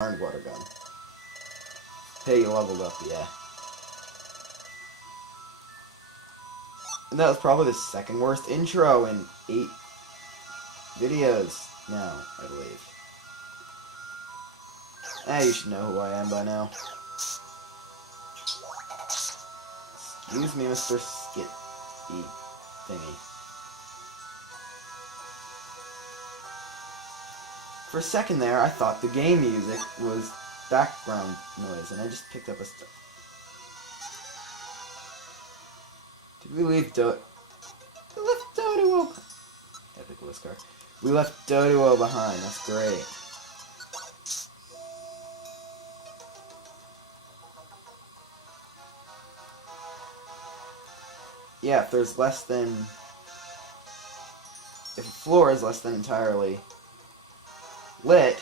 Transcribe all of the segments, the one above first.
Iron water gun. Hey, you leveled up, yeah. And that was probably the second worst intro in 8 videos now, I believe. You should know who I am by now. Excuse me, Mr. Skit-y thingy. For a second there, I thought the game music was background noise, and I just picked up a stuff. Did we leave We left Doduo. Epic Whisker. We left Doduo behind. That's great. Yeah, if there's less than... If a floor is less than entirely lit,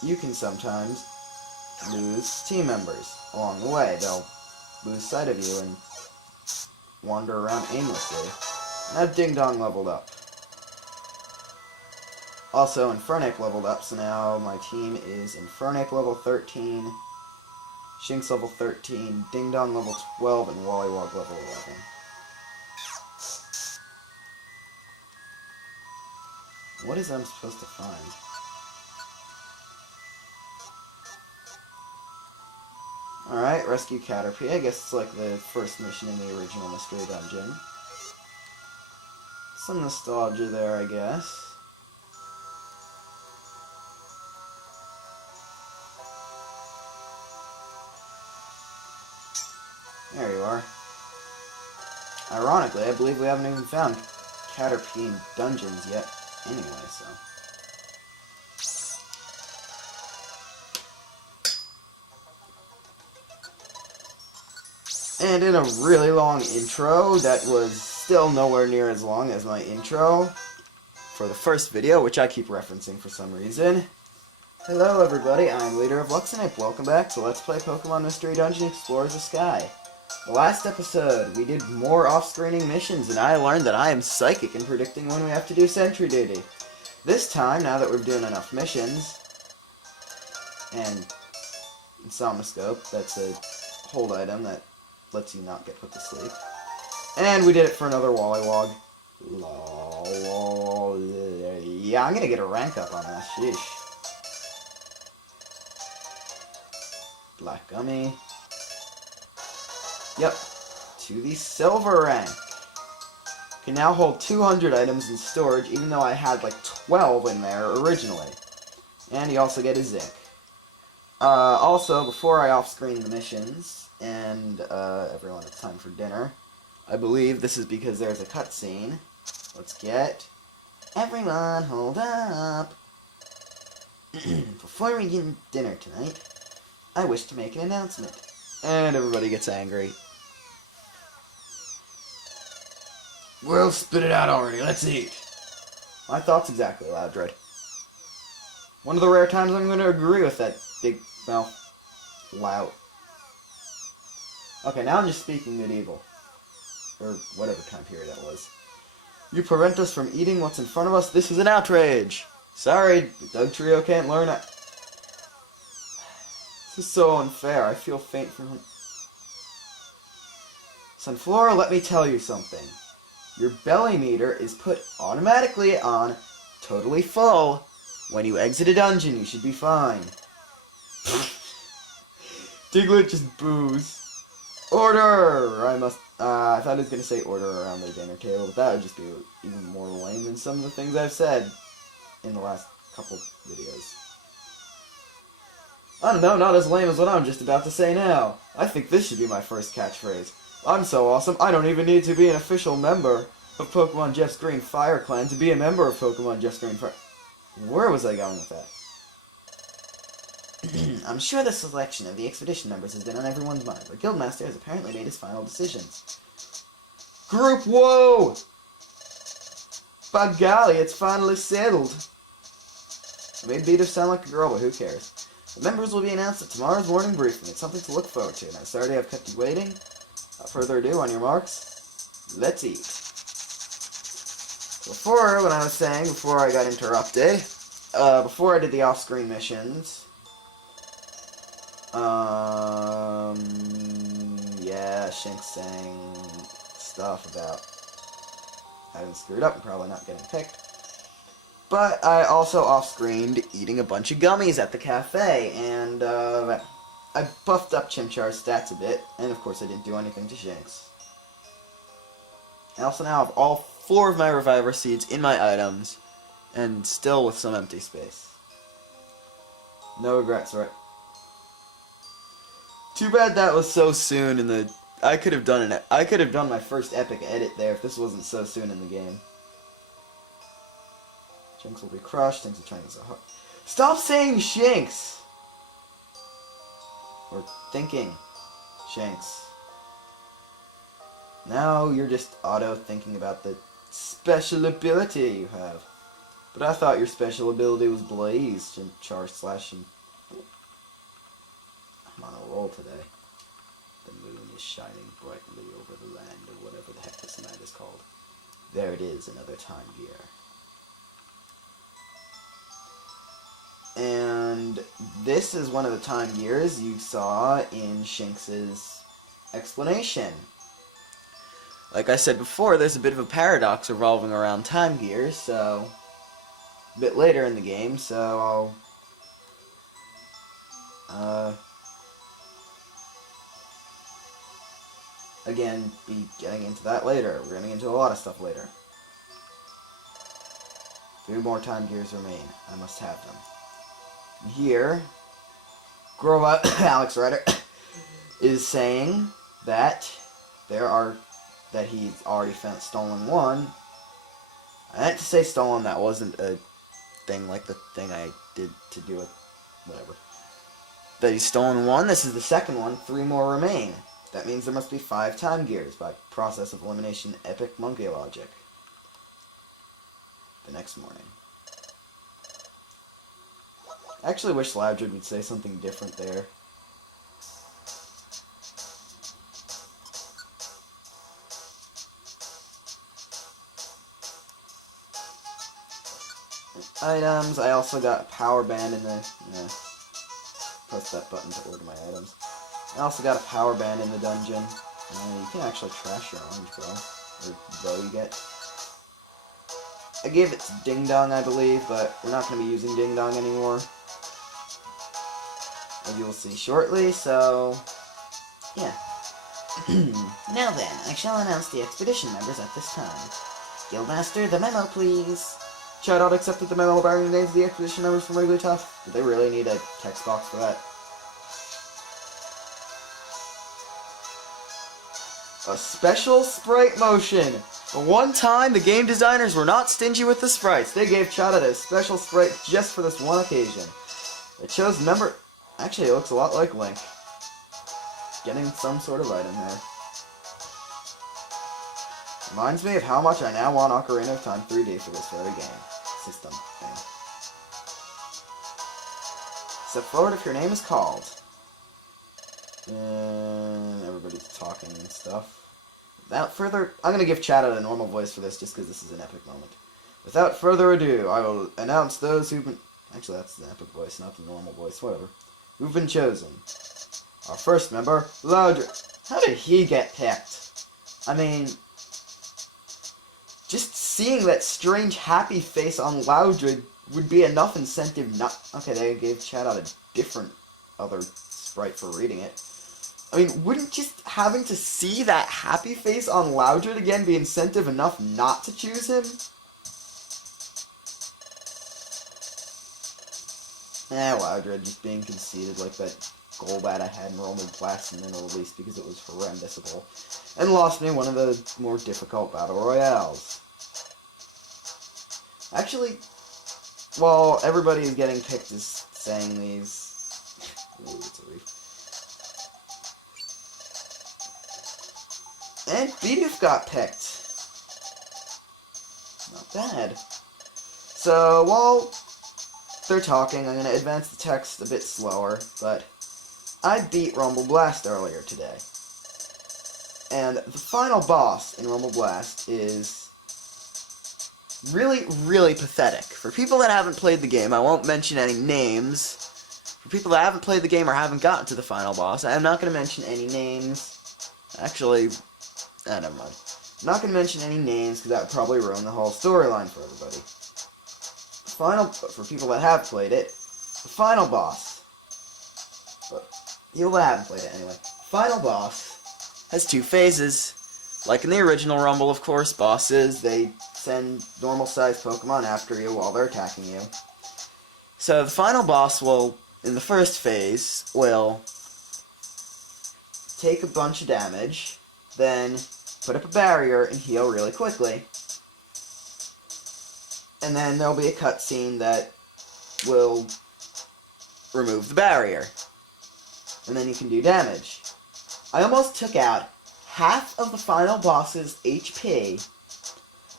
you can sometimes lose team members along the way. They'll lose sight of you and wander around aimlessly. Now Ding Dong leveled up. Also, Infernape leveled up, so now my team is Infernape level 13, Shinx level 13, Ding Dong level 12, and Wollywog level 11. What is I'm supposed to find? Alright, rescue Caterpie. I guess it's like the first mission in the original Mystery Dungeon. Some nostalgia there, I guess. There you are. Ironically, I believe we haven't even found Caterpie in dungeons yet anyway, so... And in a really long intro that was still nowhere near as long as my intro for the first video, which I keep referencing for some reason. Hello everybody, I'm Leader of Luxinape. Welcome back to Let's Play Pokemon Mystery Dungeon Explorers the Sky. The last episode, we did more off-screening missions, and I learned that I am psychic in predicting when we have to do sentry duty. This time, now that we're doing enough missions, and Insomnoscope, that's a hold item that lets you not get put to sleep. And we did it for another Wollywog. Yeah, I'm gonna get a rank up on that, sheesh. Black Gummy. Yep, to the silver rank. Can now hold 200 items in storage, even though I had like 12 in there originally. And you also get a Zinc. Also, before I off-screen the missions, and everyone, it's time for dinner. I believe this is because there's a cutscene. Let's get... Everyone, hold up! Before we get dinner tonight, I wish to make an announcement. And everybody gets angry. Well, spit it out already, let's eat! My thoughts exactly, Loudred. One of the rare times I'm going to agree with that big mouth lout. Okay, now I'm just speaking medieval. Or whatever time period that was. You prevent us from eating what's in front of us? This is an outrage! Sorry, the Doug Trio can't learn it. This is so unfair. I feel faint for him. Sunflora, let me tell you something. Your belly meter is put automatically on totally full. When you exit a dungeon, you should be fine. Diglett just boos. Order! I thought I was going to say order around the dinner table, but that would just be even more lame than some of the things I've said in the last couple videos. I don't know, not as lame as what I'm just about to say now. I think this should be my first catchphrase. I'm so awesome, I don't even need to be an official member of Pokemon Jeff's Green Fire Clan to be a member of Pokemon Jeff's Green Fire... Where was I going with that? I'm sure the selection of the Expedition members has been on everyone's mind, but Guildmaster has apparently made his final decisions. Group, whoa! By golly, it's finally settled. I made Beater sound like a girl, but who cares? The members will be announced at tomorrow's morning briefing. It's something to look forward to. Now, sorry to have kept you waiting. Without further ado, on your marks, let's eat. Before, when I was saying, before I got interrupted, before I did the off-screen missions, yeah, Shanks saying stuff about having screwed up and probably not getting picked. But I also off-screened eating a bunch of gummies at the cafe, and I buffed up Chimchar's stats a bit, and of course I didn't do anything to Shanks. I also now have all 4 of my Reviver Seeds in my items, and still with some empty space. No regrets, right? Too bad that was so soon in the... I could have done my first epic edit there if this wasn't so soon in the game. Shanks will be crushed. Things are trying so hard. Stop saying Shanks! Or thinking Shanks. Now you're just auto-thinking about the special ability you have. But I thought your special ability was Blaze, Chimchar slash... I'm on a roll today. The moon is shining brightly over the land, or whatever the heck this night is called. There it is, another time gear. And this is one of the time gears you saw in Shanks's explanation. Like I said before, there's a bit of a paradox revolving around time gears, so... a bit later in the game, so I'll... again, be getting into that later. We're getting into a lot of stuff later. 3 more time gears remain. I must have them. Here, Grova Alex Rider is saying that that he's already found stolen 1. I meant to say stolen, that wasn't a thing like the thing I did to do it, whatever. That he's stolen 1, this is the second one, 3 more remain. That means there must be 5 time gears by process of elimination epic monkey logic. The next morning. I actually wish Loudred would say something different there. Items, I also got a power band in the... yeah. Press that button to order my items. I also got a power band in the dungeon. You can actually trash your orange bow. Or bow you get. I gave it to Ding Dong, I believe, but we're not going to be using Ding Dong anymore. As you will see shortly, so... yeah. Now then, I shall announce the Expedition members at this time. Guildmaster, the memo, please. Shoutout accepted the memo barring the names of the Expedition members from Regular Tough. Did they really need a text box for that? A special sprite motion! The one time the game designers were not stingy with the sprites. They gave Shoutout a special sprite just for this one occasion. They chose member... actually, it looks a lot like Link. Getting some sort of item here. Reminds me of how much I now want Ocarina of Time 3D for this very game. System thing. Step forward if your name is called. And everybody's talking and stuff. Without further... I'm going to give Chat out a normal voice for this just because this is an epic moment. Without further ado, I will announce those who've been... actually, that's the epic voice, not the normal voice, whatever. Who've been chosen. Our first member, Loudred. How did he get picked? I mean... just seeing that strange happy face on Loudred would be enough incentive not... okay, they gave Chat out a different other sprite for reading it. I mean, wouldn't just having to see that happy face on Loudred again be incentive enough not to choose him? Loudred just being conceited like that Golbat I had in Rumble Blast and then released because it was horrendousable. And lost me one of the more difficult Battle Royales. Actually, while everybody is getting picked as saying these... ooh, it's a reef. And Bidoof got picked. Not bad. So, while they're talking, I'm going to advance the text a bit slower, but I beat Rumble Blast earlier today. And the final boss in Rumble Blast is really, really pathetic. For people that haven't played the game, I won't mention any names. For people that haven't played the game or haven't gotten to the final boss, I am not going to mention any names. Actually, never mind. I'm not going to mention any names because that would probably ruin the whole storyline for everybody. For people that have played it, the final boss. But people that haven't played it anyway. Final boss has 2 phases. Like in the original Rumble, of course, bosses, they send normal-sized Pokemon after you while they're attacking you. So the final boss will, in the first phase, will take a bunch of damage, then put up a barrier and heal really quickly. And then there'll be a cutscene that will remove the barrier. And then you can do damage. I almost took out half of the final boss's HP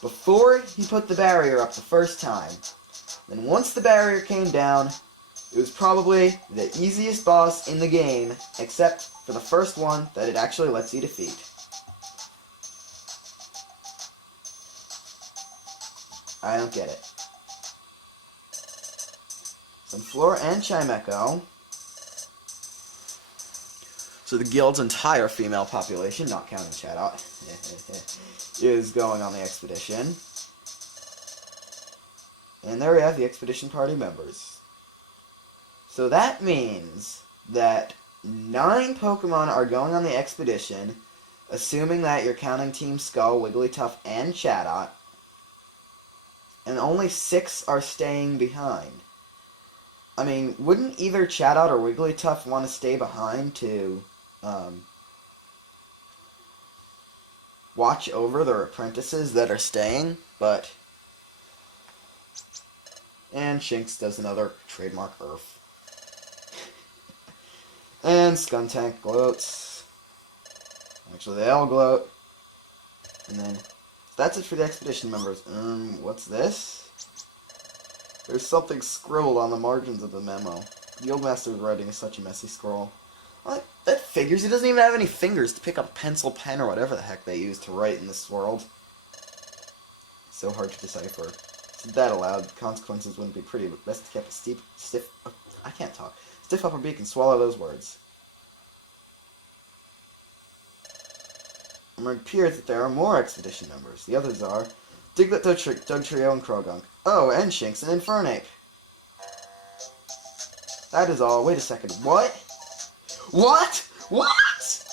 before he put the barrier up the first time. Then once the barrier came down, it was probably the easiest boss in the game, except for the first one that it actually lets you defeat. I don't get it. Sunflora and Chimecho. So the guild's entire female population, not counting Chatot, is going on the expedition. And there we have the expedition party members. So that means that 9 Pokemon are going on the expedition, assuming that you're counting Team Skull, Wigglytuff, and Chatot, and only 6 are staying behind. I mean, wouldn't either Chatot or Wigglytuff want to stay behind to watch over their apprentices that are staying? But and Shinx does another trademark Earth. And Skuntank gloats. Actually, they all gloat. And then that's it for the expedition members. What's this? There's something scribbled on the margins of the memo. Guildmaster's writing is such a messy scroll. What? That figures. He doesn't even have any fingers to pick up a pencil, pen, or whatever the heck they use to write in this world. So hard to decipher. Said that aloud, the consequences wouldn't be pretty, but best to keep a stiff upper beak and swallow those words. It appears that there are more expedition members. The others are Diglett, Dugtrio, and Krogunk. Oh, and Shinx and Infernape. That is all. Wait a second. What? What? What?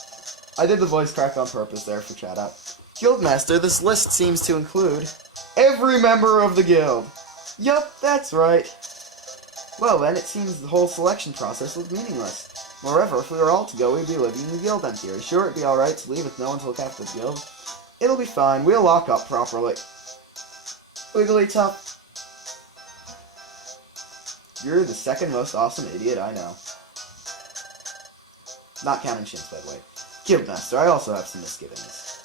I did the voice crack on purpose there for Chatot. Guildmaster, this list seems to include every member of the guild. Yup, that's right. Well then, it seems the whole selection process was meaningless. Moreover, if we were all to go, we'd be living in the guild in theory. Sure, it'd be alright to leave with no one to look after the guild. It'll be fine. We'll lock up properly. Wigglytuff, you're the second most awesome idiot I know. Not counting Shinx, by the way. Guildmaster, I also have some misgivings.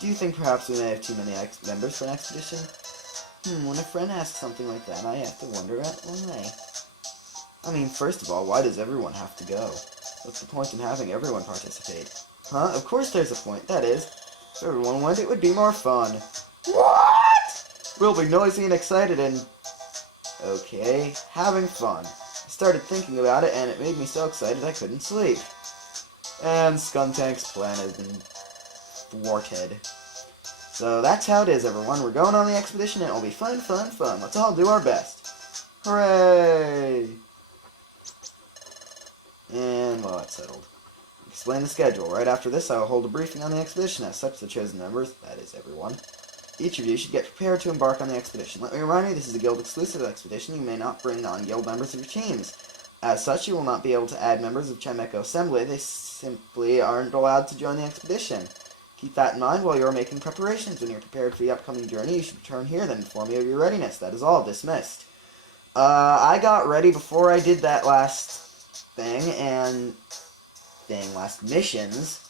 Do you think perhaps we may have too many members for an expedition? When a friend asks something like that, I have to wonder why. I mean, first of all, why does everyone have to go? What's the point in having everyone participate? Huh? Of course there's a point. That is, if everyone went, it would be more fun. What? We'll be noisy and excited and... Okay, having fun. I started thinking about it, and it made me so excited I couldn't sleep. And Skuntank's plan has been thwarted. So that's how it is, everyone. We're going on the expedition, and it'll be fun, fun, fun. Let's all do our best. Hooray! And, well, that's settled. Explain the schedule. Right after this, I will hold a briefing on the expedition. As such, the chosen members, that is everyone, each of you should get prepared to embark on the expedition. Let me remind you, this is a guild-exclusive expedition. You may not bring non-guild members of your teams. As such, you will not be able to add members of Chimecho Assembly. They simply aren't allowed to join the expedition. Keep that in mind while you are making preparations. When you're prepared for the upcoming journey, you should return here, then inform me of your readiness. That is all. Dismissed. I got ready before I did that last last missions,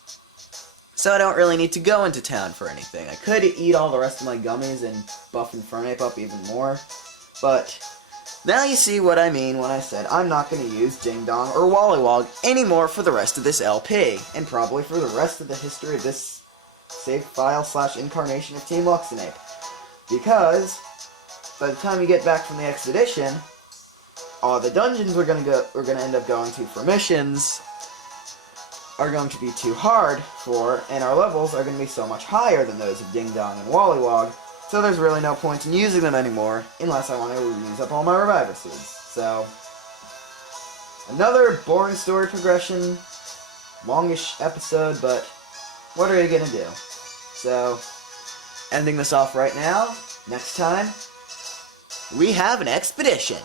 so I don't really need to go into town for anything. I could eat all the rest of my gummies and buff Infernape up even more, but now you see what I mean when I said I'm not going to use Ding Dong or Wollywog anymore for the rest of this LP, and probably for the rest of the history of this save file / incarnation of Team Luxinape. because by the time you get back from the Expedition, all the dungeons we're gonna end up going to for missions are going to be too hard for, and our levels are going to be so much higher than those of Ding Dong and Wollywog, so there's really no point in using them anymore unless I want to use up all my Reviver Seeds. So, another boring story progression, longish episode, but what are you going to do? So, ending this off right now, next time, we have an Expedition.